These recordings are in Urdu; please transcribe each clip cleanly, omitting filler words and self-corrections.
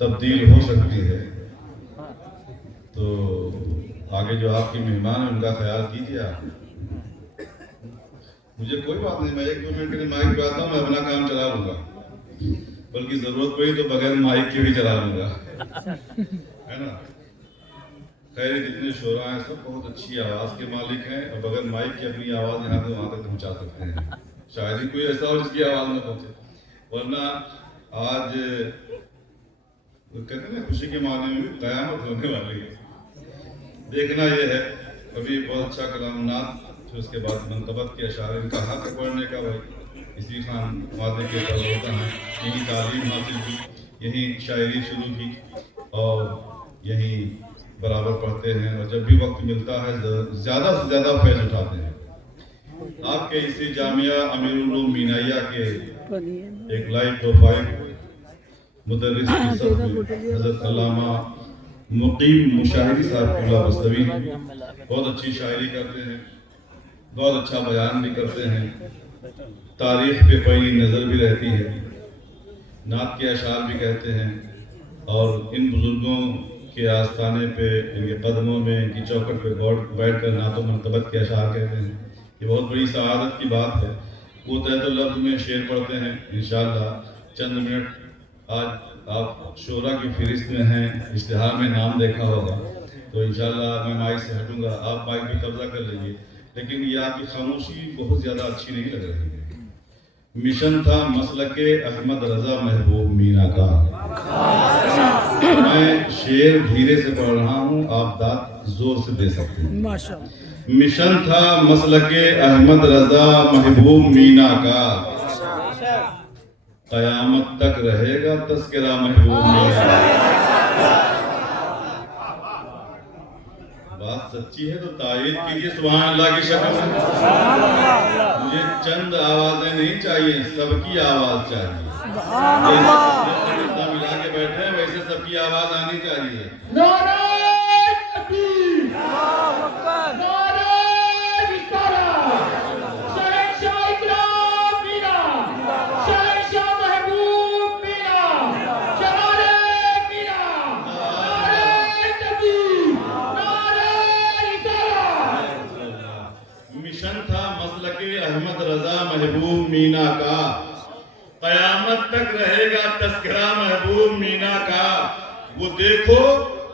تبدیل ہو سکتی ہے، تو آگے جو آپ کی مہمان ہیں ان کا خیال کیجیے آپ۔ مجھے کوئی بات نہیں، میں 1-2 منٹ کے لیے مائک پہ آتا ہوں، میں اپنا کام چلا لوں گا، بلکہ ضرورت پڑی تو بغیر مائک کے بھی چلا لوں گا، ہے نا۔ خیر جتنے شعراء ہیں سب بہت اچھی آواز کے مالک ہیں، اور بغیر مائک کی اپنی آواز یہاں سے وہاں تک پہنچا سکتے ہیں، شاید ہی کوئی ایسا ہو جس کی آواز نہ پہنچے، ورنہ آج کہتے ہیں نا خوشی کے معنی میں بھی قیامت ہونے والی ہے۔ دیکھنا یہ ہے، ابھی بہت اچھا کلام نعت، پھر اس کے بعد منقبت کے اشعار، ان کا حق پڑھنے کا بھائی اسی خان وعدے کے پروردہ ہیں، یہی تعلیم حاصل کی، یہی شاعری شروع کی، اور یہی برابر پڑھتے ہیں، اور جب بھی وقت ملتا ہے زیادہ سے زیادہ فیض اٹھاتے ہیں۔ آپ کے اسی جامعہ امیر العلوم مینائیہ کے ایک لائیو پروفائل مدرس کی سب حضرت علامہ مقیم مشاہدی صاحب اللہ بستوی بہت اچھی شاعری کرتے ہیں، بہت اچھا بیان بھی کرتے ہیں، تاریخ پہ پئی نظر بھی رہتی ہے، نعت کے اشعار بھی کہتے ہیں، اور ان بزرگوں کے آستانے پہ، ان کے قدموں میں، ان کی چوکٹ پہ بیٹھ کر نعت و منقبت کے اشعار کہتے ہیں، یہ بہت بڑی سعادت کی بات ہے۔ وہ تحت لفظ میں شعر پڑھتے ہیں انشاءاللہ چند منٹ۔ آج آپ شعراء کی فہرست میں ہیں، اشتہار میں نام دیکھا ہوگا، تو انشاءاللہ میں مائک سے ہٹوں گا، آپ مائک پہ قبضہ کر لیجیے، لیکن یہ آپ کی خاموشی بہت زیادہ اچھی نہیں لگ رہی ہے۔ مشن تھا مسلک احمد رضا محبوب مینا کا، میں شعر دھیرے سے پڑھ رہا ہوں، آپ داد زور سے دے سکتے ہیں۔ مشن تھا مسلک احمد رضا محبوب مینا کا، قیامت تک رہے گا تذکرہ محبوب مینا کا۔ بات سچی ہے تو تائید کیجئے سبحان اللہ کی شکل میں۔ مجھے چند آوازیں نہیں چاہیے، سب کی آواز چاہیے، جیسے ملا کے بیٹھے ہیں ویسے سب کی آواز آنی چاہیے۔ نعرہ تکبیر، نعرہ رسالت، شہنشاہ اکرام مینا، شہنشاہ محبوب مینا، شمال مینا، نعرہ تکبیر، نعرہ رسالت۔ مشن تھا مسلک احمد رضا محبوب مینا کا، قیامت تک رہے گا تذکرہ محبوب مینا کا۔ وہ دیکھو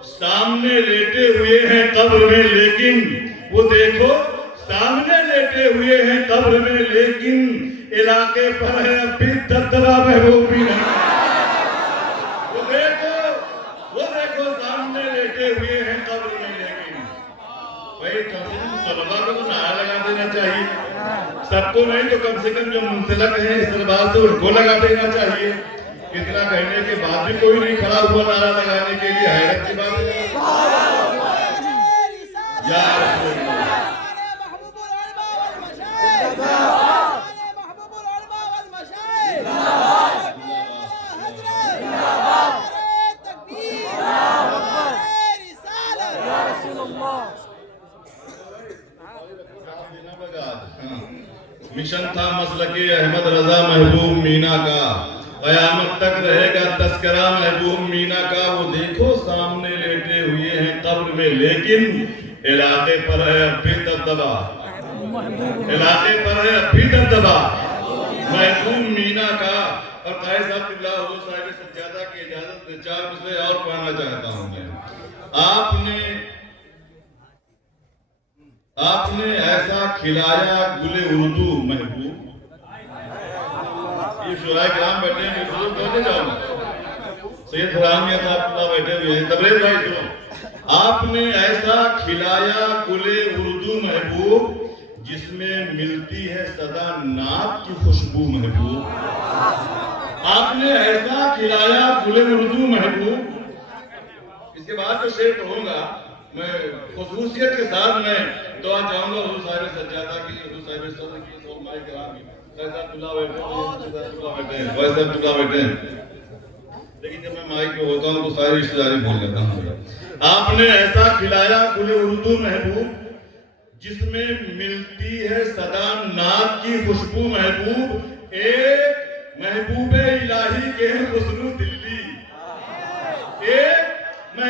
سامنے لیٹے ہوئے ہیں قبر میں لیکن، وہ دیکھو سامنے لیٹے ہوئے ہیں قبر میں لیکن، علاقے پر ہے اب بھی دبدبہ محبوب مینا۔ وہ دیکھو سامنے لیٹے ہوئے ہیں قبر میں لیکن۔ بھائی کم سے کم طلباء کو تو نعرہ لگا دینا چاہیے، سب کو نہیں تو کم سے کم جو منسلک ہیں اس دربار سے ان کو لگا دینا چاہیے۔ اتنا کہنے کے بعد بھی کوئی نہیں کھڑا ہوا نعرہ لگانے کے لیے، حیرت کی بات ہے۔ یا رسول اللہ، مشن تھا مسلک احمد رضا محبوب مینا کا، قیامت تک رہے گا تذکرہ محبوب مینا کا۔ وہ دیکھو سامنے لیٹے ہوئے ہیں قبر میں لیکن، علاقے پر ہے اب بھی دبدبہ، علاقے پر ہے اب بھی دبدبہ محبوب مینا کا۔ اور قائد صاحب اللہ حضور صاحب سجادہ کی اجازت سے 4 مصرے اور پڑھنا چاہتا ہوں میں۔ آپ نے ایسا کھلایا گل اردو محبوب، یہ شعراء کرام بیٹھے ہیں، میں بزرگ ہوتے جاؤں گا، سید فرحان صاحب اللہ بیٹھے ہوئے ہیں، تبریز بھائی سنو۔ آپ نے ایسا کھلایا گل اردو محبوب، جس میں ملتی ہے صدا نعت کی خوشبو محبوب۔ آپ نے ایسا کھلایا گل اردو محبوب۔ اس کے بعد جو شعر پڑھوں گا میں خصوصیت کے ساتھ میں دعا چاہوں گا حضور صاحب سجادہ کی، حضور صاحب صدر کی، علماء کرام کی، صاحب اللہ بیٹھے ہیں، لیکن جب میں مائک پہ ہوتا ہوں تو ساری رشتہ داری بھول جاتا ہوں۔ آپ نے ایسا کھلایا گل اردو محبوب، جس میں ملتی ہے صدا نعت کی خوشبو محبوب۔ ایک محبوب الہی کے ہیں حسن دلی،